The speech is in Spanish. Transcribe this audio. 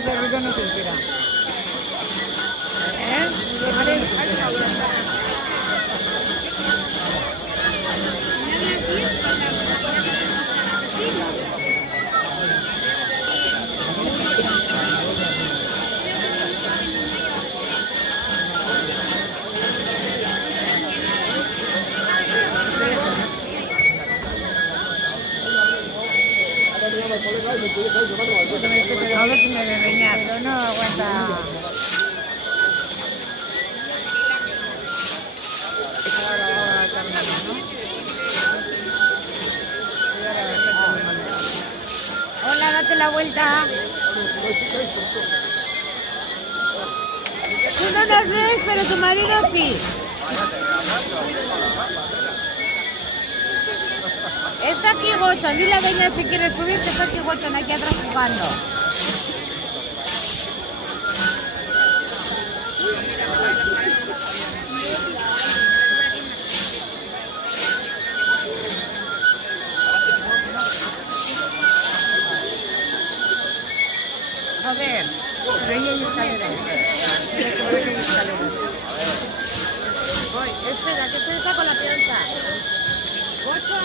ese ruido no se inspira. A ver si me desreña, pero no aguanta. Hola, date la vuelta. Tú no nos ves, pero tu marido sí. Está aquí Gochon, dile a Beña si quieres subir, que está aquí Gochon aquí atrás jugando. A ver, pero ahí hay escaleras. Hay escaleras. Voy, espera, que se está con la peonza. ¡Gochon!